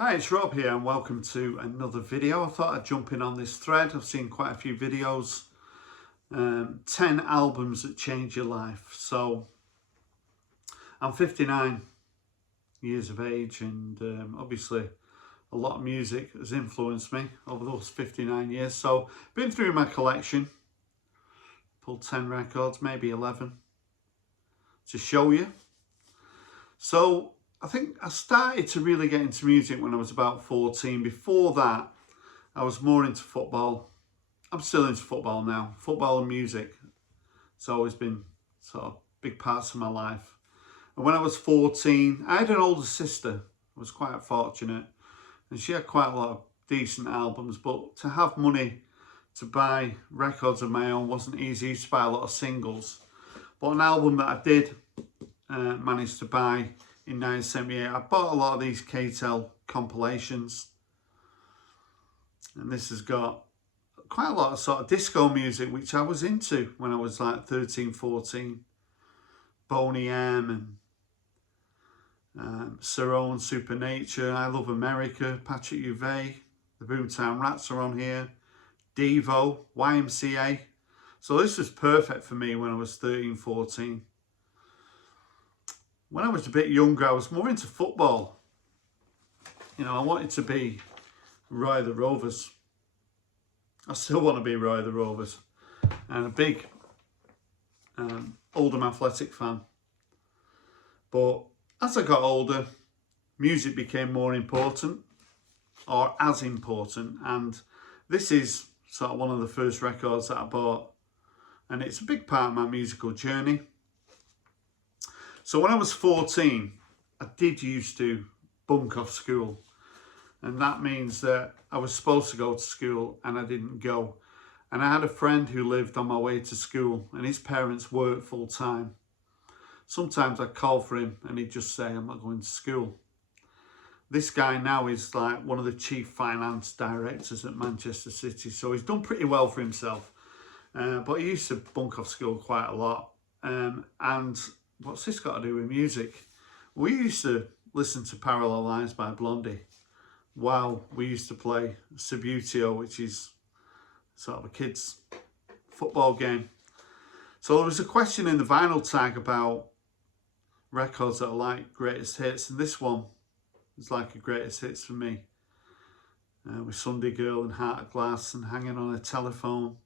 Hi, it's Rob here and welcome to another video. I thought I'd jump in on this thread. I've seen quite a few videos. 10 albums that change your life. So I'm 59 years of age and obviously a lot of music has influenced me over those 59 years. So been through my collection, pulled 10 records, maybe 11 to show you. So I think I started to really get into music when I was about 14. Before that, I was more into football. I'm still into football now. Football and music. It's always been sort of big parts of my life. And when I was 14, I had an older sister. I was quite fortunate. And she had quite a lot of decent albums. But to have money to buy records of my own wasn't easy. I used to buy a lot of singles. But an album that I did manage to buy in 1978, I bought a lot of these K-Tel compilations. And this has got quite a lot of sort of disco music, which I was into when I was like 13, 14. Boney M and Cerrone, Supernature, I Love America, Patrick Uve, the Boomtown Rats are on here, Devo, YMCA. So this was perfect for me when I was 13, 14. When I was a bit younger, I was more into football. You know, I wanted to be Roy the Rovers. I still want to be Roy the Rovers. And a big Oldham Athletic fan. But as I got older, music became more important, or as important. And this is sort of one of the first records that I bought. And it's a big part of my musical journey. So when I was 14, I did used to bunk off school. And that means that I was supposed to go to school and I didn't go. And I had a friend who lived on my way to school and his parents worked full time. Sometimes I'd call for him and he'd just say, I'm not going to school. This guy now is like one of the chief finance directors at Manchester City. So he's done pretty well for himself. But he used to bunk off school quite a lot. And what's this got to do with music? We used to listen to Parallel Lines by Blondie while we used to play Subbuteo, which is sort of a kid's football game. So there was a question in the vinyl tag about records that are like greatest hits, and this one is like a greatest hits for me. With Sunday Girl and Heart of Glass and Hanging on a Telephone.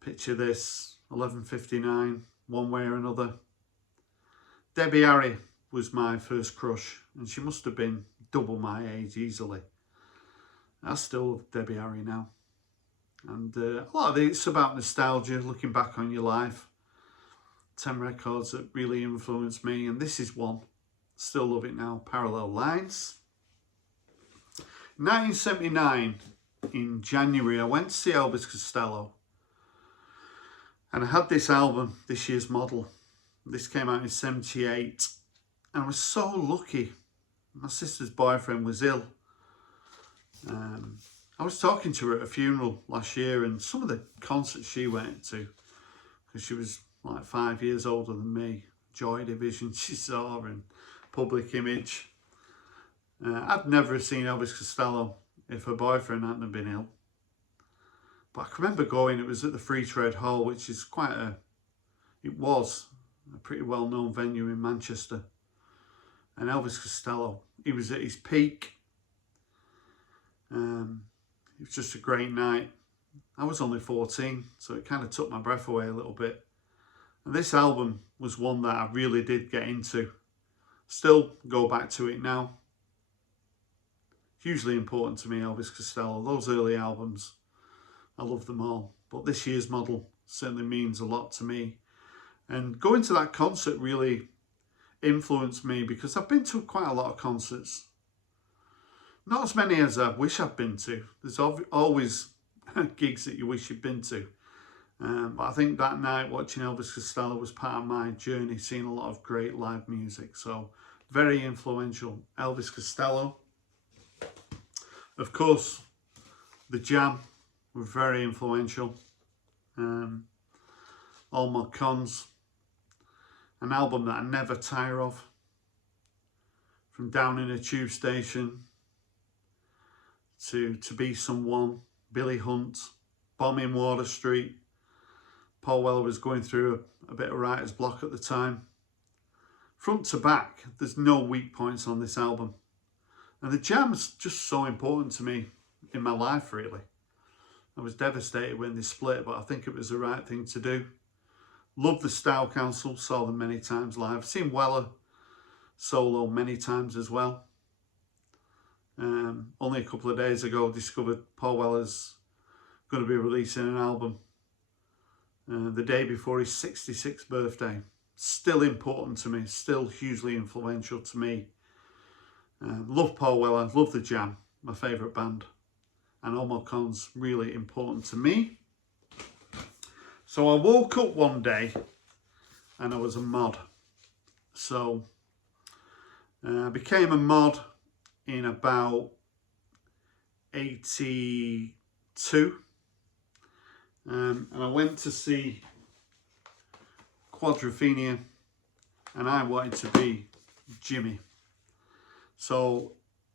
Picture this, 11:59, One Way or Another. Debbie Harry was my first crush, and she must have been double my age easily. I still love Debbie Harry now. And a lot of it's about nostalgia, looking back on your life. 10 records that really influenced me, and this is one. Still love it now, Parallel Lines. 1979, in January, I went to see Elvis Costello. And I had this album, This Year's Model. This came out in 78. And I was so lucky. My sister's boyfriend was ill. I was talking to her at a funeral last year and some of the concerts she went to, because she was like 5 years older than me. Joy Division she saw and Public Image. I'd never have seen Elvis Costello if her boyfriend hadn't have been ill. But I can remember going, it was at the Free Trade Hall, which is it was a pretty well-known venue in Manchester. And Elvis Costello, he was at his peak. It was just a great night. I was only 14, so it kind of took my breath away a little bit. And this album was one that I really did get into. Still go back to it now. Hugely important to me, Elvis Costello. Those early albums, I love them all. But This Year's Model certainly means a lot to me. And going to that concert really influenced me because I've been to quite a lot of concerts. Not as many as I wish I'd been to. There's always gigs that you wish you'd been to. But I think that night watching Elvis Costello was part of my journey, seeing a lot of great live music. So very influential. Elvis Costello. Of course, The Jam were very influential. All My Cons. An album that I never tire of. from Down in a Tube Station to Be Someone, Billy Hunt, Bombing Water Street. Paul Weller was going through a bit of writer's block at the time. Front to back, there's no weak points on this album. And the jam's just so important to me in my life, really. I was devastated when they split, but I think it was the right thing to do. Love the Style Council, saw them many times live. Seen Weller solo many times as well. Only a couple of days ago, discovered Paul Weller's going to be releasing an album the day before his 66th birthday. Still important to me, still hugely influential to me. Love Paul Weller, love the Jam, my favourite band. And Omar Khan's really important to me. So I woke up one day and I was a mod. So I became a mod in about 82. And I went to see Quadrophenia and I wanted to be Jimmy. So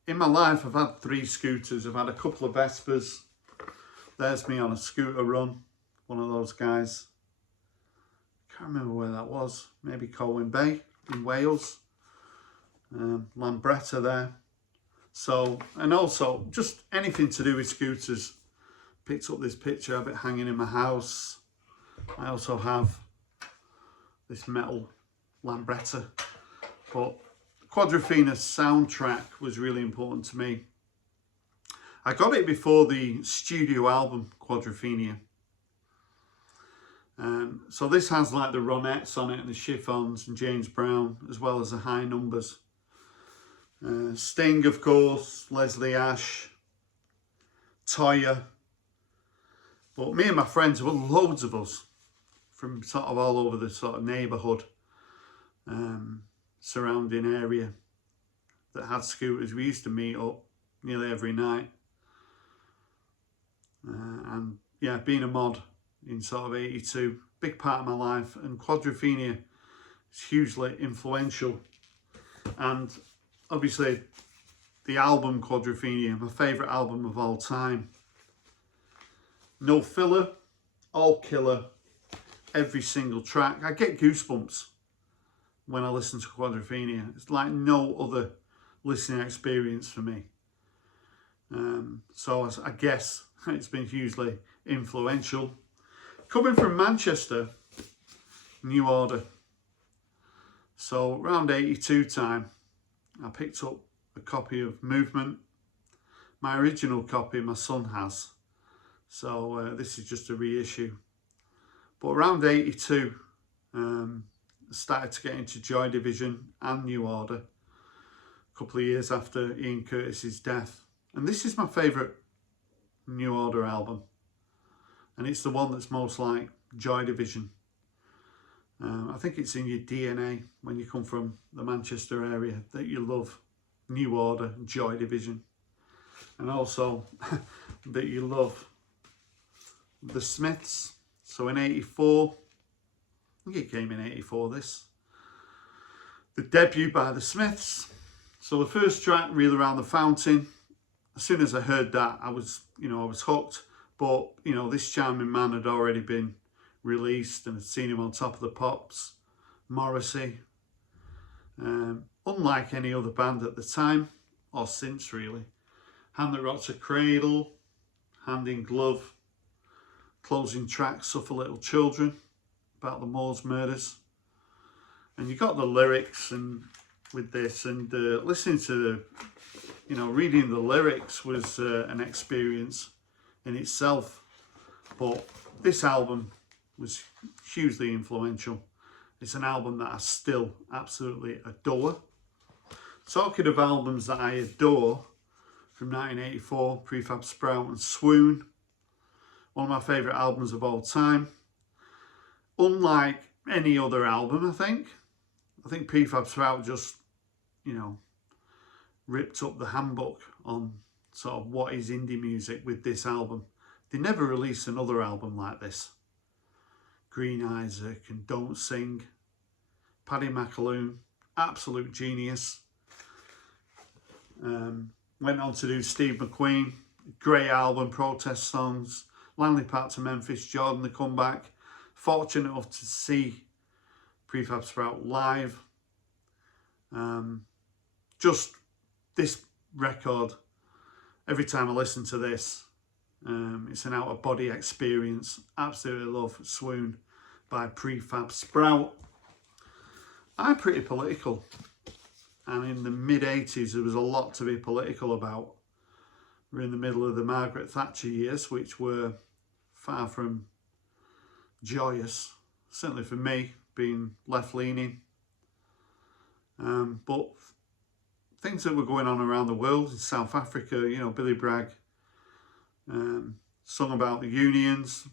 in my life I've had 3 scooters. I've had a couple of Vespers. There's me on a scooter run, one of those guys. Can't remember where that was. Maybe Colwyn Bay in Wales. Lambretta there. So, and also just anything to do with scooters. Picked up this picture of it hanging in my house. I also have this metal Lambretta. But Quadrophenia's soundtrack was really important to me. I got it before the studio album Quadrophenia. So this has like the Ronettes on it and the Chiffons and James Brown, as well as the High Numbers. Sting, of course, Leslie Ash, Toyah. But me and my friends, there were loads of us from sort of all over the sort of neighbourhood, surrounding area that had scooters. We used to meet up nearly every night. And yeah, being a mod in sort of 82, big part of my life, and Quadrophenia is hugely influential. And obviously the album Quadrophenia, my favourite album of all time. No filler, all killer, every single track. I get goosebumps when I listen to Quadrophenia. It's like no other listening experience for me. So I guess it's been hugely influential. Coming from Manchester, New Order. So around 82 time, I picked up a copy of Movement. My original copy my son has. So this is just a reissue. But around 82, I started to get into Joy Division and New Order. A couple of years after Ian Curtis's death. And this is my favourite New Order album. And it's the one that's most like Joy Division. I think it's in your DNA when you come from the Manchester area that you love New Order, Joy Division. And also that you love the Smiths. So in 84, I think it came in 84 this. The debut by the Smiths. So the first track, Reel Around the Fountain. As soon as I heard that, I was hooked. But, this charming man had already been released and had seen him on Top of the Pops, Morrissey. Unlike any other band at the time, or since really. Hand That Rocks a Cradle, Hand in Glove, closing track, Suffer Little Children, about the Moors murders. And you got the lyrics and with this, and listening to reading the lyrics was an experience in itself. But this album was hugely influential. It's an album that I still absolutely adore. Talking of albums that I adore, from 1984, Prefab Sprout and Swoon, one of my favourite albums of all time. Unlike any other album, I think Prefab Sprout just, ripped up the handbook on sort of what is indie music with this album. They never released another album like this. Green Isaac and Don't Sing, Paddy McAloon, absolute genius. Went on to do Steve McQueen, great album, Protest Songs, Langley Park to Memphis, Jordan the Comeback. Fortunate enough to see Prefab Sprout live. Just this record, every time I listen to this, it's an out-of-body experience. Absolutely love Swoon by Prefab Sprout. I'm pretty political, and in the mid-80s there was a lot to be political about. We're in the middle of the Margaret Thatcher years, which were far from joyous, certainly for me, being left-leaning. But things that were going on around the world, in South Africa, you know, Billy Bragg sung about the unions.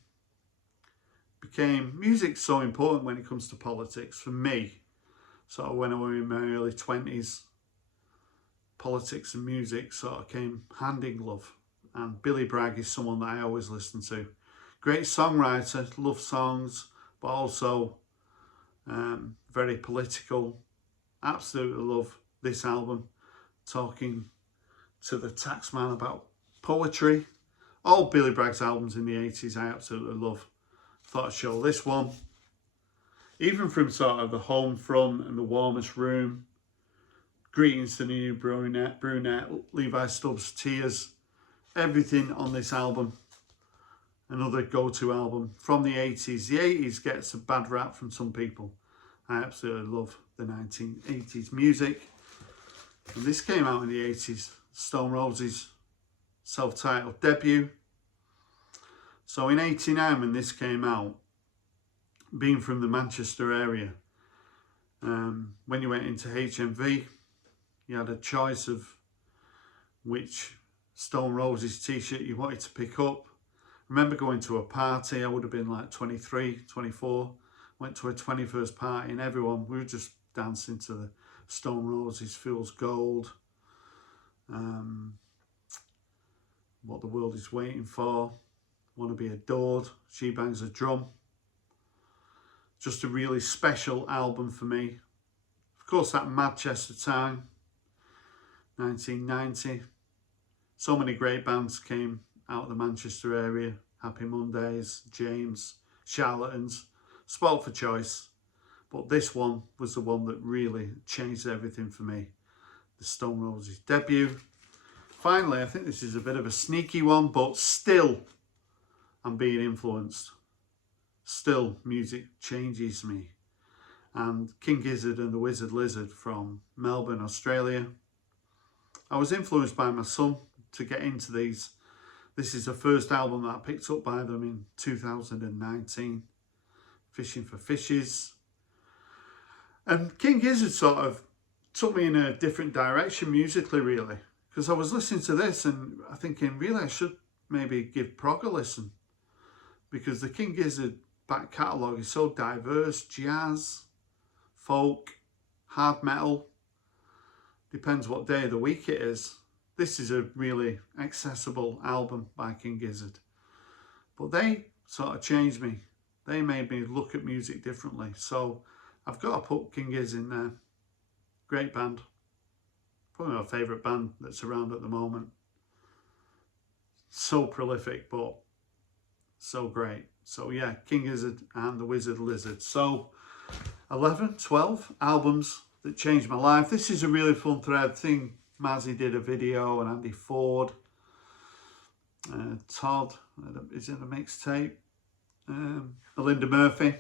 Music so important when it comes to politics for me. Sort of when I was in my early 20s, politics and music sort of came hand in glove. And Billy Bragg is someone that I always listen to. Great songwriter, love songs, but also very political. Absolutely love this album. Talking to the Taxman about poetry. All Billy Bragg's albums in the 80s I absolutely love. Thought I'd show this one. Even from sort of the Home Front and the Warmest Room, Greetings to the New Brunette, Levi Stubbs' Tears, everything on this album. Another go-to album from the 80s. The 80s gets a bad rap from some people. I absolutely love the 1980s music. And this came out in the 80s. Stone Roses' self-titled debut. So in 89 when this came out, being from the Manchester area, when you went into HMV, you had a choice of which Stone Roses t-shirt you wanted to pick up. I remember going to a party, I would have been like 23, 24, went to a 21st party and everyone, we were just dancing to the Stone Roses, Fool's Gold, What the World Is Waiting For, Want to Be Adored, She Bangs a Drum. Just a really special album for me. Of course, that Manchester time, 1990. So many great bands came out of the Manchester area. Happy Mondays, James, Charlatans, Spoilt for Choice. But this one was the one that really changed everything for me. The Stone Roses debut. Finally, I think this is a bit of a sneaky one, but still I'm being influenced. Still, music changes me. And King Gizzard and the Wizard Lizard from Melbourne, Australia. I was influenced by my son to get into these. This is the first album that I picked up by them in 2019. Fishing for Fishes. And King Gizzard sort of took me in a different direction musically, really. Because I was listening to this and I'm thinking, really, I should maybe give prog a listen. Because the King Gizzard back catalogue is so diverse. Jazz, folk, hard metal. Depends what day of the week it is. This is a really accessible album by King Gizzard. But they sort of changed me. They made me look at music differently. So I've got to put King Giz in there. Great band. Probably my favourite band that's around at the moment. So prolific, but so great. So yeah, King Gizzard and the Wizard Lizard. So 11, 12 albums that changed my life. This is a really fun thread thing. Mazzy did a video and Andy Ford. Todd is in the mixtape. Melinda Murphy.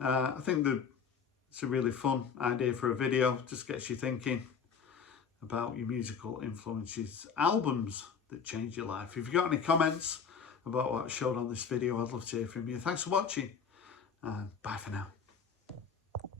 I think it's a really fun idea for a video. Just gets you thinking about your musical influences. Albums that change your life. If you've got any comments about what I showed on this video, I'd love to hear from you. Thanks for watching and bye for now.